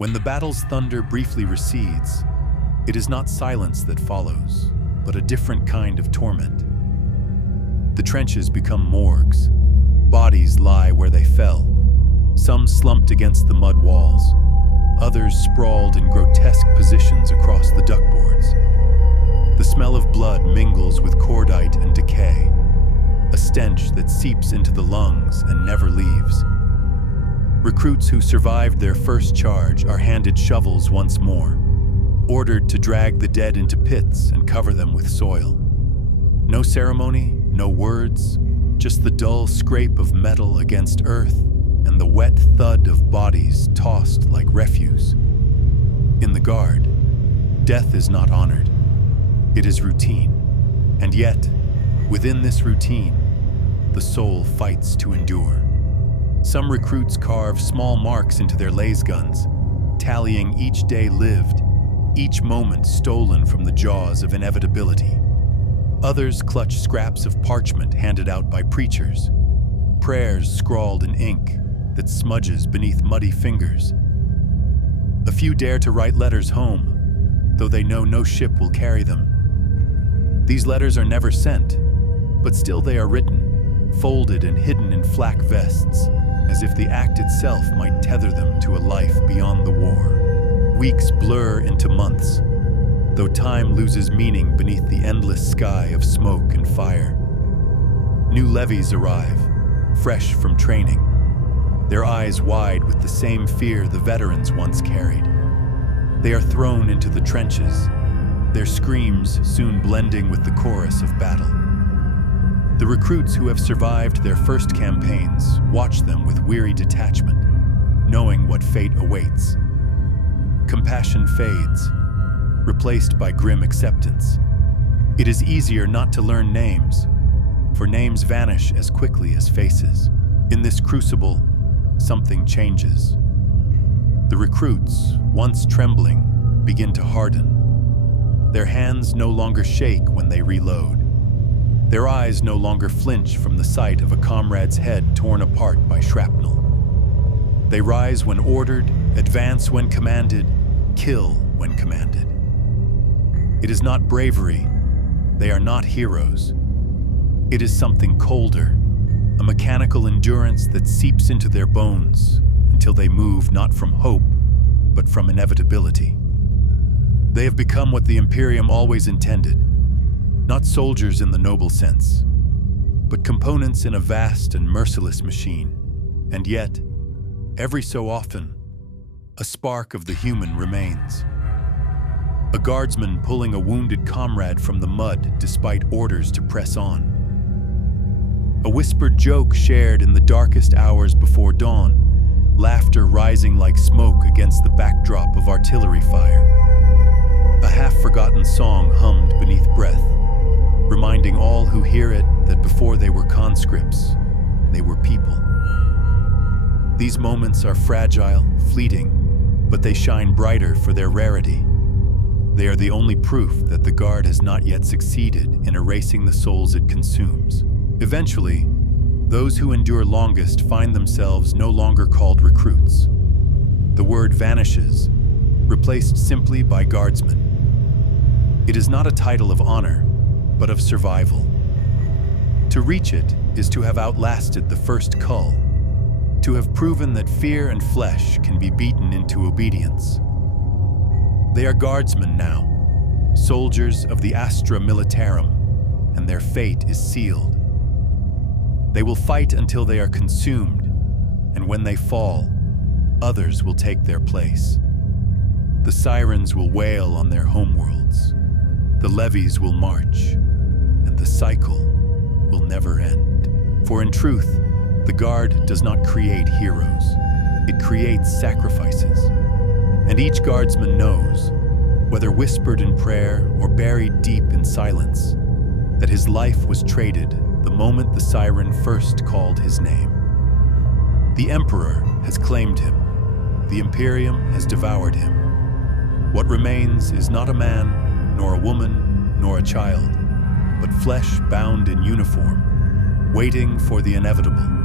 When the battle's thunder briefly recedes, it is not silence that follows, but a different kind of torment. The trenches become morgues. Bodies lie where they fell, some slumped against the mud walls, others sprawled in grotesque positions across the duckboards. The smell of blood mingles with cordite and decay, a stench that seeps into the lungs and never leaves. Recruits who survived their first charge are handed shovels once more, ordered to drag the dead into pits and cover them with soil. No ceremony, no words, just the dull scrape of metal against earth and the wet thud of bodies tossed like refuse. In the Guard, death is not honored. It is routine. And yet, within this routine, the soul fights to endure. Some recruits carve small marks into their laser guns, tallying each day lived, each moment stolen from the jaws of inevitability. Others clutch scraps of parchment handed out by preachers, prayers scrawled in ink that smudges beneath muddy fingers. A few dare to write letters home, though they know no ship will carry them. These letters are never sent, but still they are written, folded and hidden in flak vests, as if the act itself might tether them to a life beyond the war. Weeks blur into months, though time loses meaning beneath the endless sky of smoke and fire. New levies arrive, fresh from training, their eyes wide with the same fear the veterans once carried. They are thrown into the trenches, their screams soon blending with the chorus of battle. The recruits who have survived their first campaigns watch them with weary detachment, knowing what fate awaits. Compassion fades, replaced by grim acceptance. It is easier not to learn names, for names vanish as quickly as faces. In this crucible, something changes. The recruits, once trembling, begin to harden. Their hands no longer shake when they reload. Their eyes no longer flinch from the sight of a comrade's head torn apart by shrapnel. They rise when ordered, advance when commanded, kill when commanded. It is not bravery. They are not heroes. It is something colder, a mechanical endurance that seeps into their bones until they move not from hope, but from inevitability. They have become what the Imperium always intended, not soldiers in the noble sense, but components in a vast and merciless machine. And yet, every so often, a spark of the human remains. A guardsman pulling a wounded comrade from the mud despite orders to press on. A whispered joke shared in the darkest hours before dawn, laughter rising like smoke against the backdrop of artillery fire. A half-forgotten song hummed beneath breath, reminding all who hear it that before they were conscripts, they were people. These moments are fragile, fleeting, but they shine brighter for their rarity. They are the only proof that the Guard has not yet succeeded in erasing the souls it consumes. Eventually, those who endure longest find themselves no longer called recruits. The word vanishes, replaced simply by Guardsmen. It is not a title of honor, but of survival. To reach it is to have outlasted the first cull, to have proven that fear and flesh can be beaten into obedience. They are Guardsmen now, soldiers of the Astra Militarum, and their fate is sealed. They will fight until they are consumed, and when they fall, others will take their place. The sirens will wail on their homeworlds, the levies will march, and the cycle will never end. For in truth, the Guard does not create heroes. It creates sacrifices. And each Guardsman knows, whether whispered in prayer or buried deep in silence, that his life was traded the moment the siren first called his name. The Emperor has claimed him. The Imperium has devoured him. What remains is not a man, nor a woman, nor a child, but flesh bound in uniform, waiting for the inevitable.